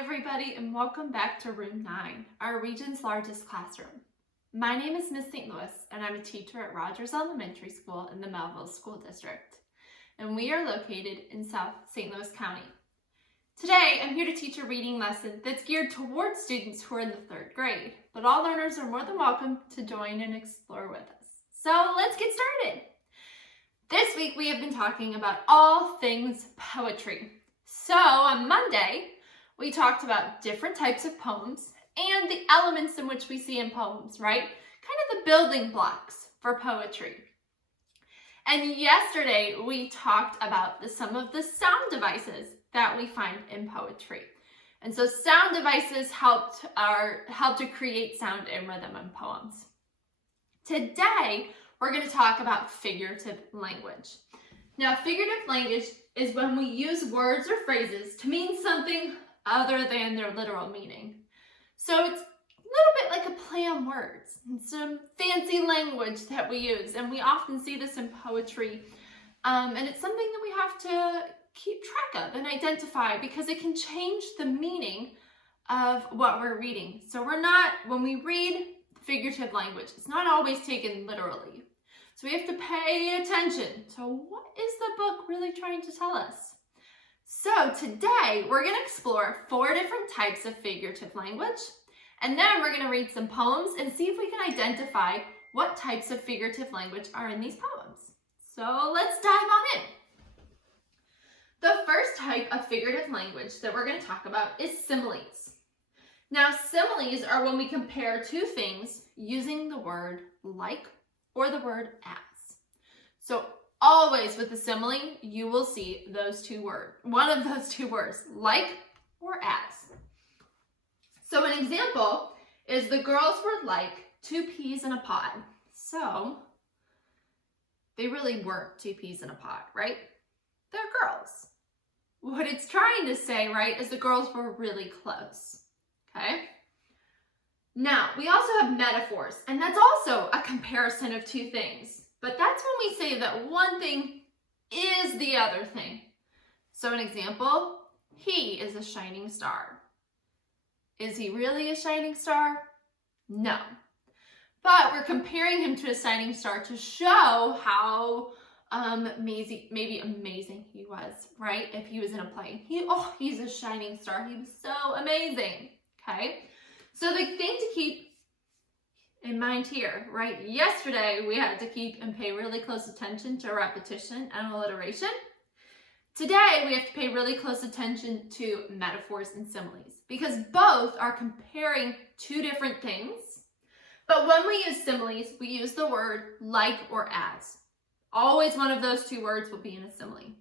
everybody, and welcome back to Room 9, our region's largest classroom. My name is Miss St. Louis, and I'm a teacher at Rogers Elementary School in the Mehlville School District. And we are located in South St. Louis County. Today, I'm here to teach a reading lesson that's geared towards students who are in the 3rd grade, but all learners are more than welcome to join and explore with us. So let's get started. This week, we have been talking about all things poetry. So on Monday, we talked about different types of poems and the elements in which we see in poems, right? Kind of the building blocks for poetry. And yesterday, we talked about some of the sound devices that we find in poetry. And so sound devices help to create sound and rhythm in poems. Today, we're going to talk about figurative language. Now, figurative language is when we use words or phrases to mean something other than their literal meaning. So it's a little bit like a play on words, and some fancy language that we use, and we often see this in poetry, and it's something that we have to keep track of and identify because it can change the meaning of what we're reading. So when we read figurative language, it's not always taken literally. So we have to pay attention to what is the book really trying to tell us. So today we're going to explore 4 different types of figurative language, and then we're going to read some poems and see if we can identify what types of figurative language are in these poems. So let's dive on in. The first type of figurative language that we're going to talk about is similes. Now, similes are when we compare 2 things using the word like or the word as. So always with a simile, you will see those 2 words, one of those 2 words, like or as. So an example is the girls were like 2 peas in a pod. So they really weren't 2 peas in a pod, right? They're girls. What it's trying to say, right, is the girls were really close, okay? Now, we also have metaphors, and that's also a comparison of 2 things. But that's when we say that one thing is the other thing. So an example, he is a shining star. Is he really a shining star? No. But we're comparing him to a shining star to show how maybe amazing he was, right? If he was in a play. He's a shining star. He was so amazing, okay? So the thing to keep in mind here, right? Yesterday, we had to keep and pay really close attention to repetition and alliteration. Today, we have to pay really close attention to metaphors and similes because both are comparing 2 different things. But when we use similes, we use the word like or as. Always one of those 2 words will be in a simile.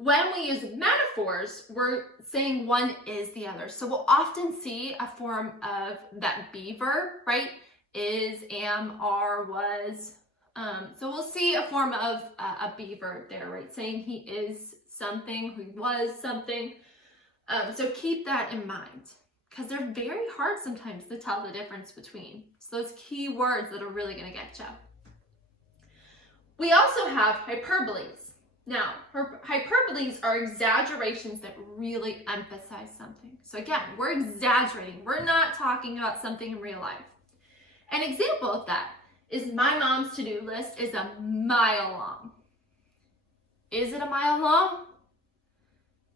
When we use metaphors, we're saying one is the other. So we'll often see a form of that be verb, right? Is, am, are, was. So we'll see a form of a be verb there, right? Saying he is something, he was something. So keep that in mind because they're very hard sometimes to tell the difference between. So those key words that are really going to get you. We also have hyperboles. Now, hyperboles are exaggerations that really emphasize something. So again, we're exaggerating. We're not talking about something in real life. An example of that is my mom's to-do list is a mile long. Is it a mile long?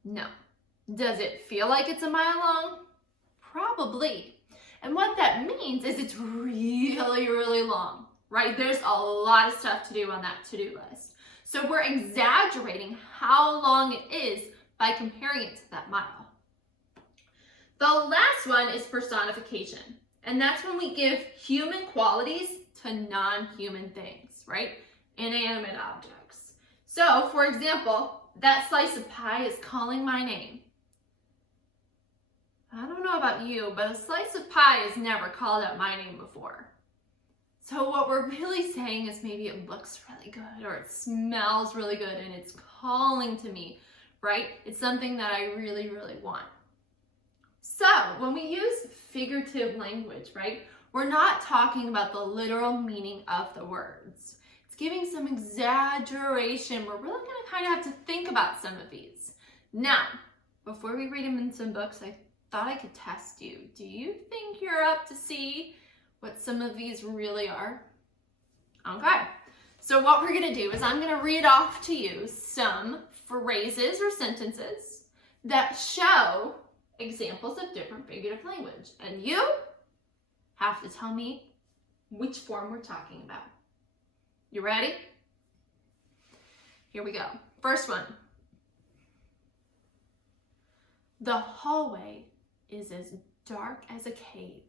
No. Does it feel like it's a mile long? Probably. And what that means is it's really, really long, right? There's a lot of stuff to do on that to-do list. So we're exaggerating how long it is by comparing it to that mile. The last one is personification. And that's when we give human qualities to non-human things, right? Inanimate objects. So, for example, that slice of pie is calling my name. I don't know about you, but a slice of pie has never called out my name before. So what we're really saying is maybe it looks really good or it smells really good and it's calling to me, right? It's something that I really, really want. So when we use figurative language, right, we're not talking about the literal meaning of the words. It's giving some exaggeration. We're really going to kind of have to think about some of these. Now, before we read them in some books, I thought I could test you. Do you think you're up to see what some of these really are? Okay, so what we're gonna do is I'm gonna read off to you some phrases or sentences that show examples of different figurative language, and you have to tell me which form we're talking about. You ready? Here we go. First one. The hallway is as dark as a cave.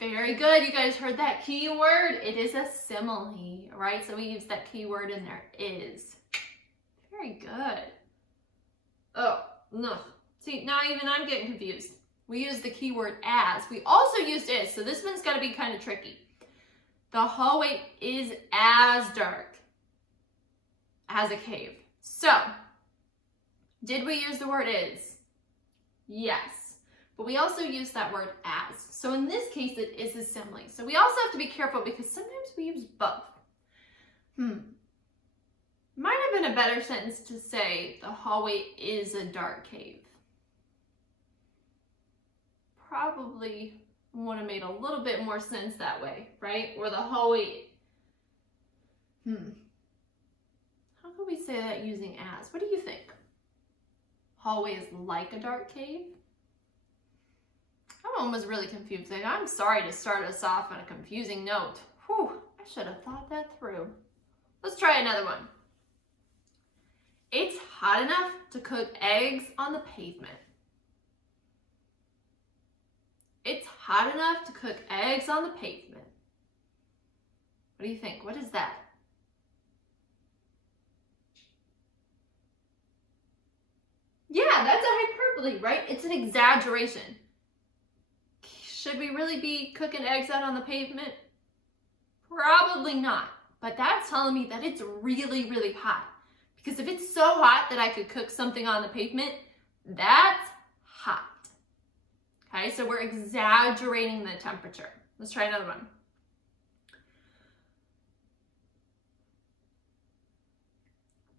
Very good. You guys heard that key word. It is a simile, right? So we use that key word in there, is. Very good. Oh, no. See, now even I'm getting confused. We use the key word as. We also used is, so this one's got to be kind of tricky. The hallway is as dark as a cave. So, did we use the word is? Yes. But we also use that word as. So in this case, it is a simile. So we also have to be careful because sometimes we use both. Might have been a better sentence to say the hallway is a dark cave. Probably would have made a little bit more sense that way, right? Or the hallway. How can we say that using as? What do you think? Hallway is like a dark cave? That one was really confusing. I'm sorry to start us off on a confusing note. Whew, I should have thought that through. Let's try another one. It's hot enough to cook eggs on the pavement. It's hot enough to cook eggs on the pavement. What do you think? What is that? Yeah, that's a hyperbole, right? It's an exaggeration. Should we really be cooking eggs out on the pavement? Probably not. But that's telling me that it's really, really hot. Because if it's so hot that I could cook something on the pavement, that's hot. Okay, so we're exaggerating the temperature. Let's try another one.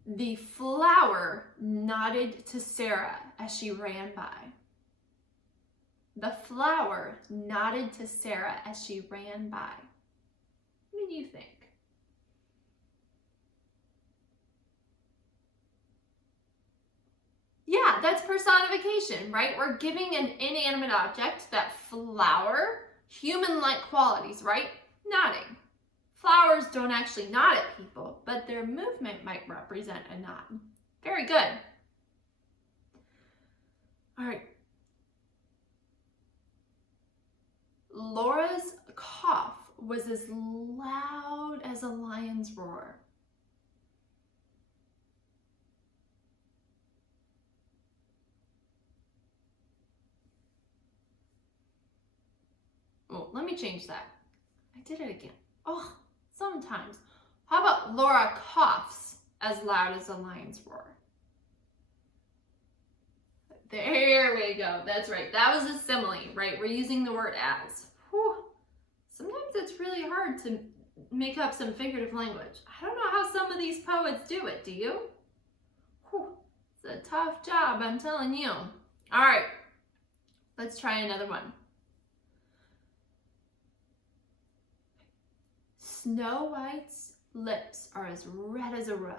The flower nodded to Sarah as she ran by. The flower nodded to Sarah as she ran by. What do you think? Yeah, that's personification, right? We're giving an inanimate object, that flower, human-like qualities, right? Nodding. Flowers don't actually nod at people, but their movement might represent a nod. Very good. All right. Laura's cough was as loud as a lion's roar. Oh, let me change that. I did it again. Oh, sometimes. How about Laura coughs as loud as a lion's roar? There we go. That's right. That was a simile, right? We're using the word as. Whew. Sometimes it's really hard to make up some figurative language. I don't know how some of these poets do it. Do you? Whew. It's a tough job, I'm telling you. All right. Let's try another one. Snow White's lips are as red as a rose.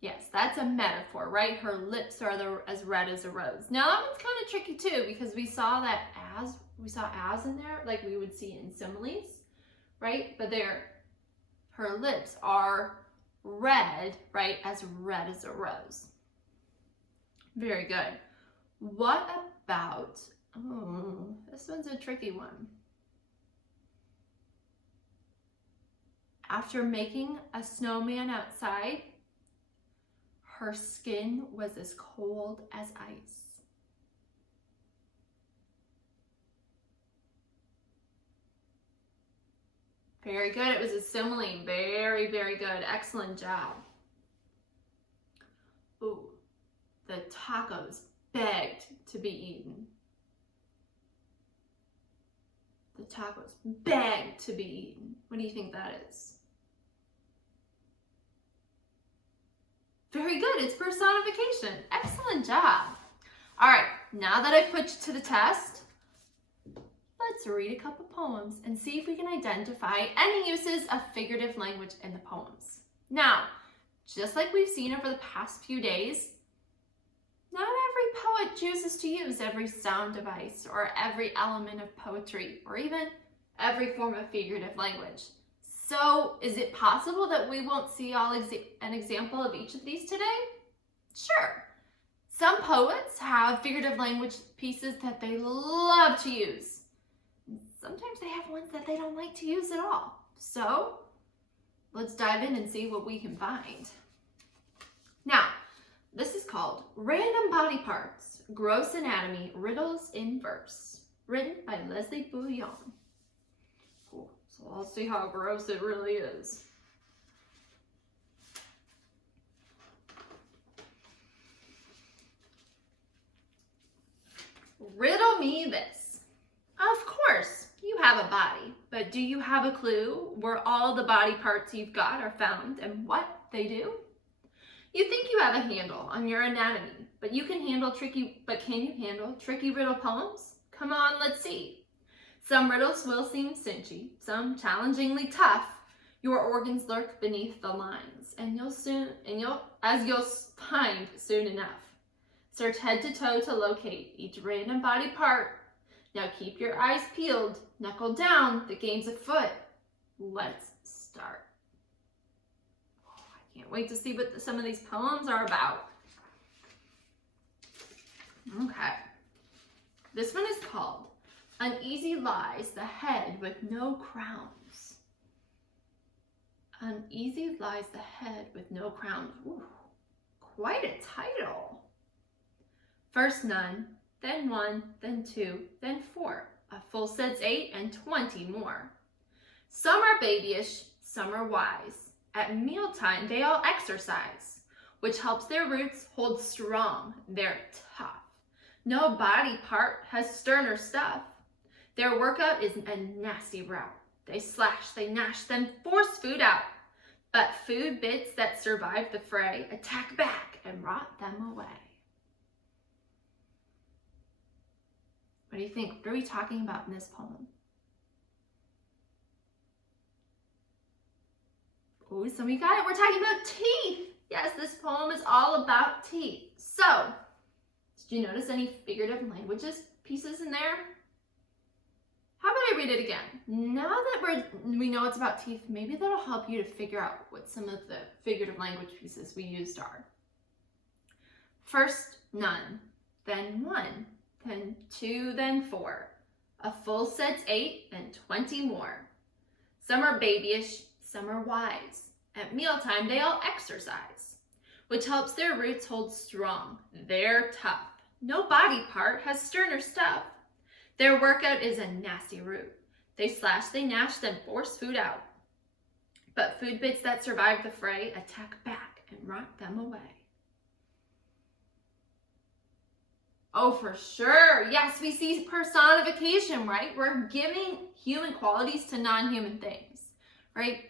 Yes, that's a metaphor, right? Her lips are as red as a rose. Now that one's kind of tricky too, because we saw as in there, like we would see in similes, right? But her lips are red, right? As red as a rose. Very good. What about, this one's a tricky one. After making a snowman outside, her skin was as cold as ice. Very good. It was a simile. Very, very good. Excellent job. Ooh, the tacos begged to be eaten. The tacos begged to be eaten. What do you think that is? Very good. It's personification. Excellent job. All right, now that I've put you to the test, let's read a couple poems and see if we can identify any uses of figurative language in the poems. Now, just like we've seen over the past few days, not every poet chooses to use every sound device or every element of poetry or even every form of figurative language. So is it possible that we won't see an example of each of these today? Sure. Some poets have figurative language pieces that they love to use. Sometimes they have ones that they don't like to use at all. So let's dive in and see what we can find. Now, this is called Random Body Parts, Gross Anatomy, Riddles in Verse, written by Leslie Bulion. Cool. So I'll see how gross it really is. Riddle me this. Of course, you have a body, but do you have a clue where all the body parts you've got are found and what they do? You think you have a handle on your anatomy, but can you handle tricky riddle poems? Come on, let's see. Some riddles will seem cinchy, some challengingly tough. Your organs lurk beneath the lines, as you'll find soon enough. Search head to toe to locate each random body part. Now keep your eyes peeled, knuckle down, the game's afoot. Let's start. Can't wait to see what some of these poems are about. Okay. This one is called Uneasy Lies the Head with No Crowns. Uneasy Lies the Head with No Crowns. Ooh, quite a title. First none, then one, then two, then four. A full set's 8 and 20 more. Some are babyish, some are wise. At mealtime, they all exercise, which helps their roots hold strong. They're tough. No body part has sterner stuff. Their workout is a nasty route. They slash, they gnash, then force food out. But food bits that survive the fray attack back and rot them away. What do you think? What are we talking about in this poem? Oh, some of you got it. We're talking about teeth. Yes, this poem is all about teeth. So, did you notice any figurative languages pieces in there? How about I read it again? Now that we know it's about teeth, maybe that'll help you to figure out what some of the figurative language pieces we used are. First, none, then one, then two, then four. A full set's 8 and 20 more. Some are babyish, some are wise. At mealtime, they all exercise, which helps their roots hold strong. They're tough. No body part has sterner stuff. Their workout is a nasty route. They slash, they gnash, then force food out. But food bits that survive the fray attack back and rot them away. Oh, for sure. Yes, we see personification, right? We're giving human qualities to non-human things, right?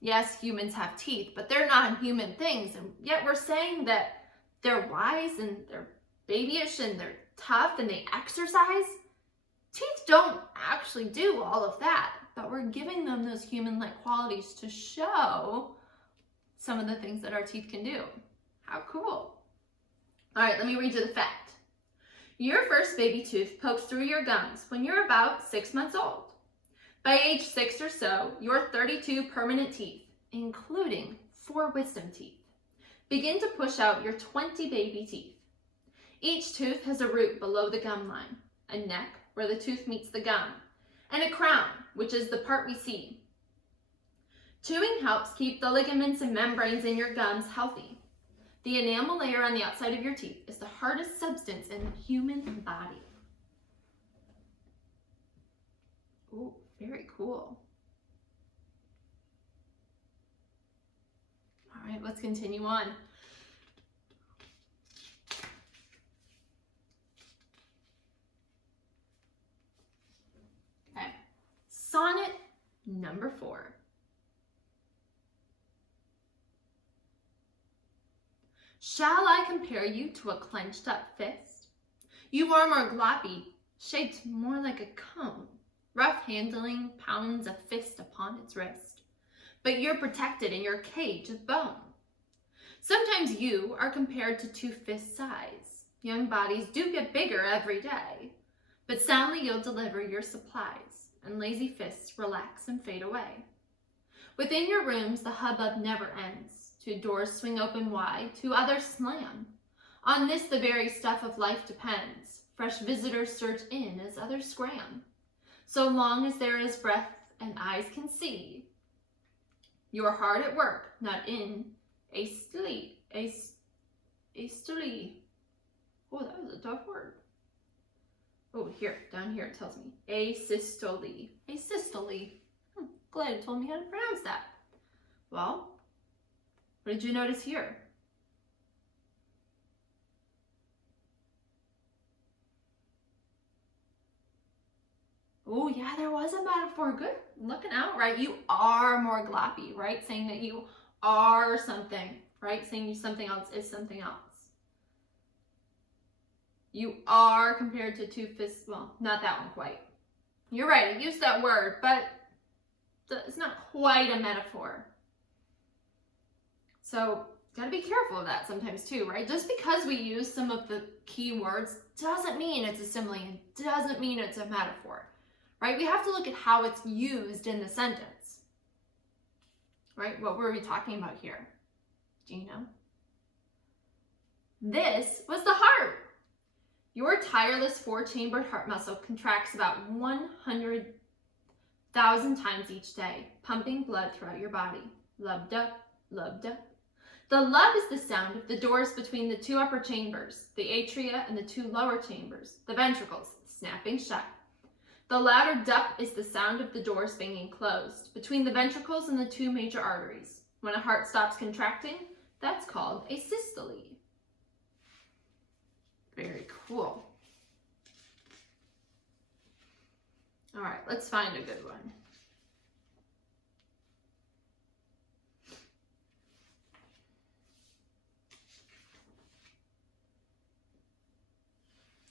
Yes, humans have teeth, but they're not human things. And yet we're saying that they're wise and they're babyish and they're tough and they exercise. Teeth don't actually do all of that, but we're giving them those human-like qualities to show some of the things that our teeth can do. How cool. All right, let me read you the fact. Your first baby tooth pokes through your gums when you're about 6 months old. By age 6 or so, your 32 permanent teeth, including 4 wisdom teeth, begin to push out your 20 baby teeth. Each tooth has a root below the gum line, a neck where the tooth meets the gum, and a crown, which is the part we see. Chewing helps keep the ligaments and membranes in your gums healthy. The enamel layer on the outside of your teeth is the hardest substance in the human body. Ooh, very cool. let's continue on. Okay, sonnet number 4. Shall I compare you to a clenched up fist? You are more gloppy, shaped more like a cone. Rough handling pounds a fist upon its wrist, but you're protected in your cage of bone. Sometimes you are compared to 2 fist size. Young bodies do get bigger every day, but soundly you'll deliver your supplies, and lazy fists relax and fade away. Within your rooms the hubbub never ends. 2 doors swing open wide, 2 others slam. On this the very stuff of life depends. Fresh visitors surge in as others scram. So long as there is breath and eyes can see, you are hard at work, not in hastily. Oh, that was a tough word. Oh, here, down here it tells me asystole. Asystole. Glad it told me how to pronounce that. Well, what did you notice here? Oh, yeah, there was a metaphor. Good. Looking out, right? You are more gloppy, right? Saying that you are something, right? Saying you something else is something else. You are compared to 2 fists. Well, not that one quite. You're right. I used that word, but it's not quite a metaphor. So, got to be careful of that sometimes too, right? Just because we use some of the key words doesn't mean it's a simile and doesn't mean it's a metaphor. Right? We have to look at how it's used in the sentence. Right? What were we talking about here? Do you know? This was the heart. Your tireless 4-chambered heart muscle contracts about 100,000 times each day, pumping blood throughout your body. Lub-dub, lub-dub. The lub is the sound of the doors between the 2 upper chambers, the atria and the 2 lower chambers, the ventricles, snapping shut. The louder dup is the sound of the doors banging closed, between the ventricles and the 2 major arteries. When a heart stops contracting, that's called a systole. Very cool. All right, let's find a good one.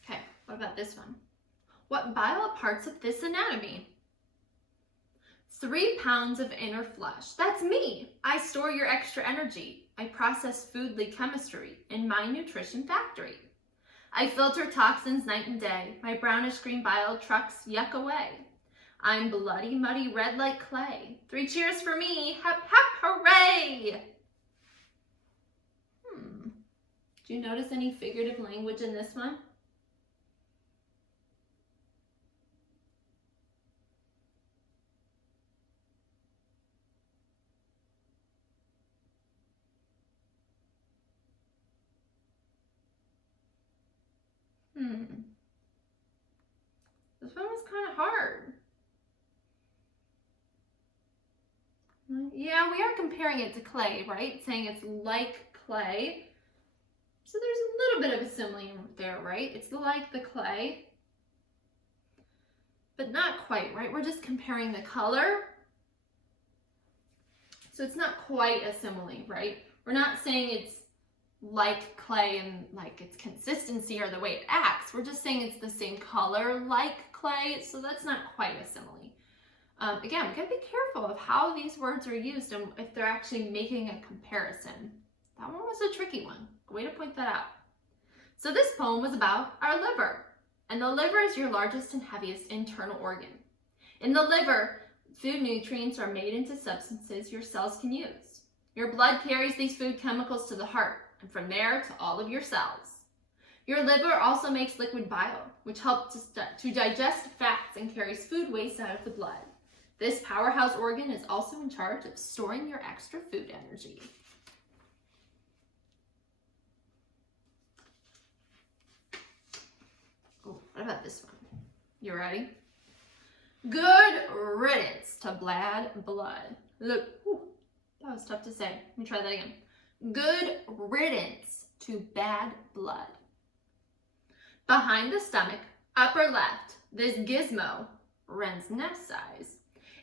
Okay, what about this one? What bile parts of this anatomy? 3 pounds of inner flesh. That's me. I store your extra energy. I process foodly chemistry in my nutrition factory. I filter toxins night and day. My brownish green bile trucks yuck away. I'm bloody, muddy, red like clay. 3 cheers for me. Hep, hep, hooray! Do you notice any figurative language in this one? This one was kind of hard. Yeah, we are comparing it to clay, right? Saying it's like clay. So there's a little bit of a simile there, right? It's like the clay, but not quite, right? We're just comparing the color. So it's not quite a simile, right? We're not saying it's like clay and like its consistency or the way it acts. We're just saying it's the same color like clay, so that's not quite a simile. Again, we gotta be careful of how these words are used and if they're actually making a comparison. That one was a tricky one. Way to point that out. So this poem was about our liver, and the liver is your largest and heaviest internal organ. In the liver, food nutrients are made into substances your cells can use. Your blood carries these food chemicals to the heart, and from there to all of your cells. Your liver also makes liquid bile, which helps to digest fats and carries food waste out of the blood. This powerhouse organ is also in charge of storing your extra food energy. Oh, what about this one? You ready? Good riddance to bad blood. Look, that was tough to say. Let me try that again. Good riddance to bad blood. Behind the stomach, upper left, this gizmo, wren's nest size,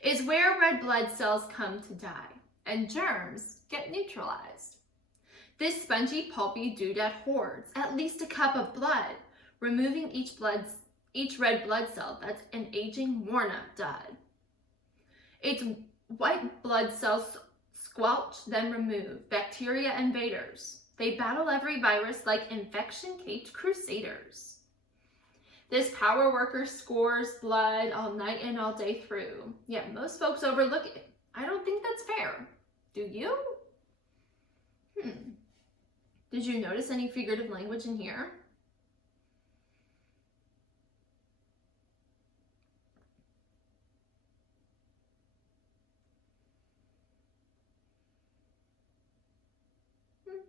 is where red blood cells come to die and germs get neutralized. This spongy, pulpy doodad hoards at least a cup of blood, removing each red blood cell that's an aging, worn-out dud. Its white blood cells squelch, then remove bacteria invaders. They battle every virus like infection-caped crusaders. This power worker scores blood all night and all day through. Yet most folks overlook it. I don't think that's fair. Do you? Did you notice any figurative language in here?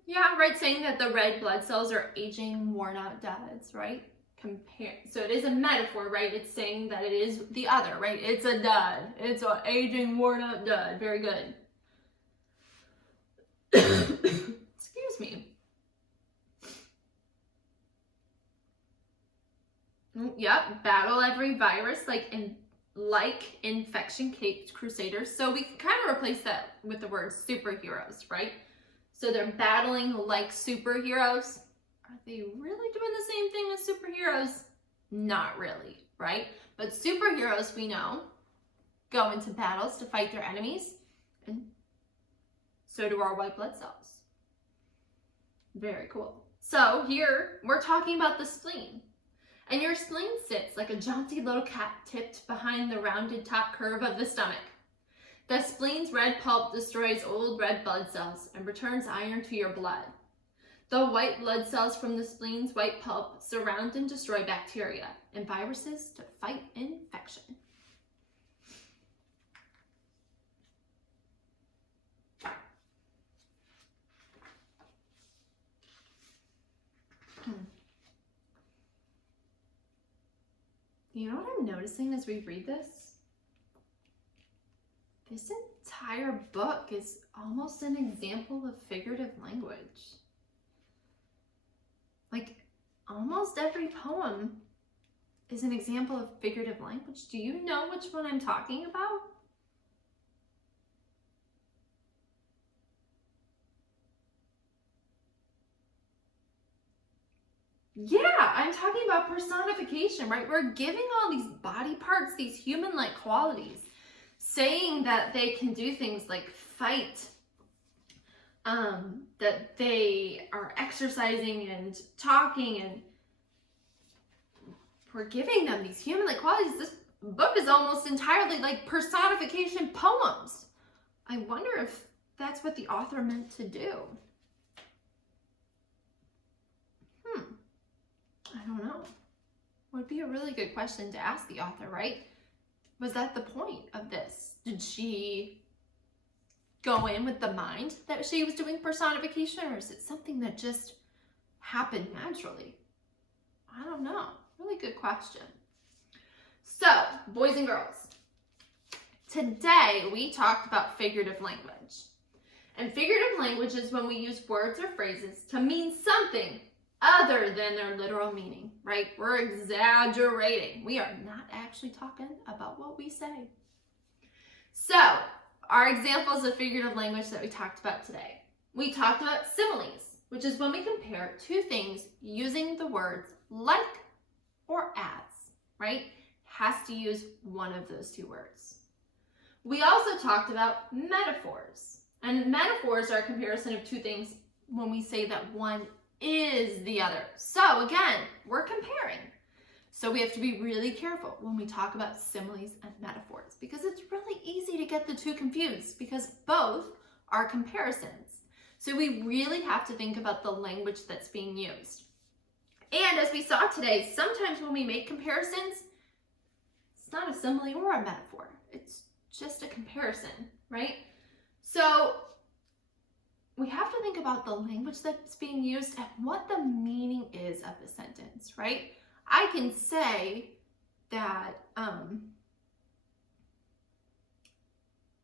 Yeah, right, saying that the red blood cells are aging, worn out duds, right? So it is a metaphor, right? It's saying that it is the other, right? It's a dud. It's an aging, worn out dud. Very good. Excuse me. Yep, battle every virus like infection-caped crusaders. So we can kind of replace that with the word superheroes, right? So they're battling like superheroes. Are they really doing the same thing as superheroes? Not really, right? But superheroes, we know, go into battles to fight their enemies, and so do our white blood cells. Very cool. So here, we're talking about the spleen. And your spleen sits like a jaunty little cat tipped behind the rounded top curve of the stomach. The spleen's red pulp destroys old red blood cells and returns iron to your blood. The white blood cells from the spleen's white pulp surround and destroy bacteria and viruses to fight infection. You know what I'm noticing as we read this? This entire book is almost an example of figurative language. Like, almost every poem is an example of figurative language. Do you know which one I'm talking about? Yeah, I'm talking about personification, right? We're giving all these body parts, these human-like qualities, saying that they can do things like fight, that they are exercising and talking, and we're giving them these human-like qualities. This book is almost entirely like personification poems. I wonder if that's what the author meant to do. I don't know. Would be a really good question to ask the author, right? Was that the point of this? Did she go in with the mind that she was doing personification, or is it something that just happened naturally? I don't know. Really good question. So, boys and girls, today we talked about figurative language. And figurative language is when we use words or phrases to mean something other than their literal meaning, right? We're exaggerating. We are not actually talking about what we say. So, our examples of figurative language that we talked about today. We talked about similes, which is when we compare two things using the words like or as, right? Has to use one of those two words. We also talked about metaphors. And metaphors are a comparison of two things when we say that one is the other. So again, we're comparing. So we have to be really careful when we talk about similes and metaphors, because it's really easy to get the two confused because both are comparisons. So we really have to think about the language that's being used. And as we saw today, sometimes when we make comparisons, it's not a simile or a metaphor. It's just a comparison, right? So we have to think about the language that's being used and what the meaning is of the sentence, right? I can say that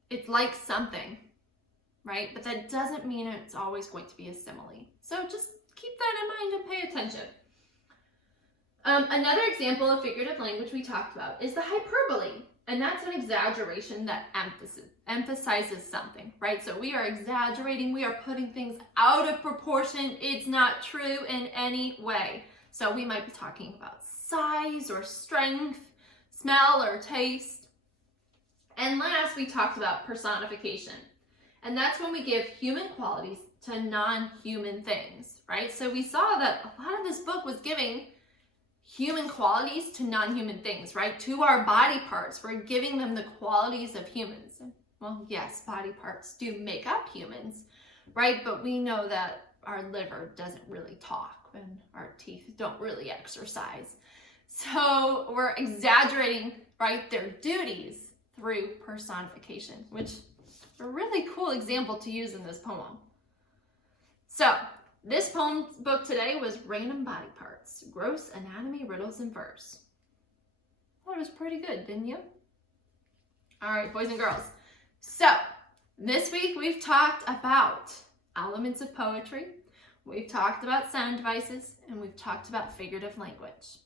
it's like something, right? But that doesn't mean it's always going to be a simile. So just keep that in mind and pay attention. Another example of figurative language we talked about is the hyperbole. And that's an exaggeration that emphasizes something, right? So we are exaggerating, we are putting things out of proportion. It's not true in any way. So we might be talking about size or strength, smell or taste. And last, we talked about personification. And that's when we give human qualities to non-human things, right? So we saw that a lot of this book was giving human qualities to non-human things, right? To our body parts, we're giving them the qualities of humans. Well, yes, body parts do make up humans, right? But we know that our liver doesn't really talk and our teeth don't really exercise. So we're exaggerating, right, their duties through personification, which is a really cool example to use in this poem. So this poem book today was Random Body Parts, Gross Anatomy, Riddles, and Verse. That was pretty good, didn't you? All right, boys and girls. So this week we've talked about elements of poetry, we've talked about sound devices, and we've talked about figurative language.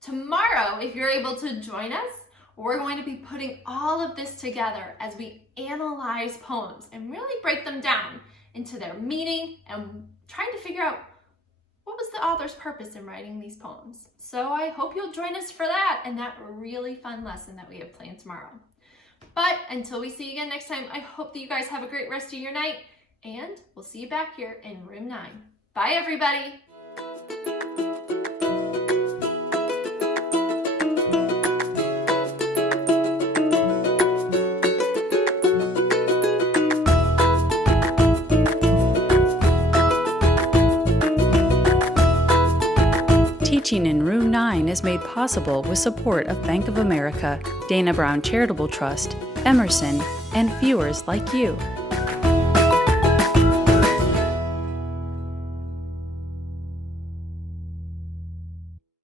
Tomorrow, if you're able to join us, we're going to be putting all of this together as we analyze poems and really break them down into their meaning and trying to figure out what was the author's purpose in writing these poems. So I hope you'll join us for that and that really fun lesson that we have planned tomorrow. But until we see you again next time, I hope that you guys have a great rest of your night, and we'll see you back here in room 9. Bye, everybody. Teaching in Room 9 is made possible with support of Bank of America, Dana Brown Charitable Trust, Emerson, and viewers like you.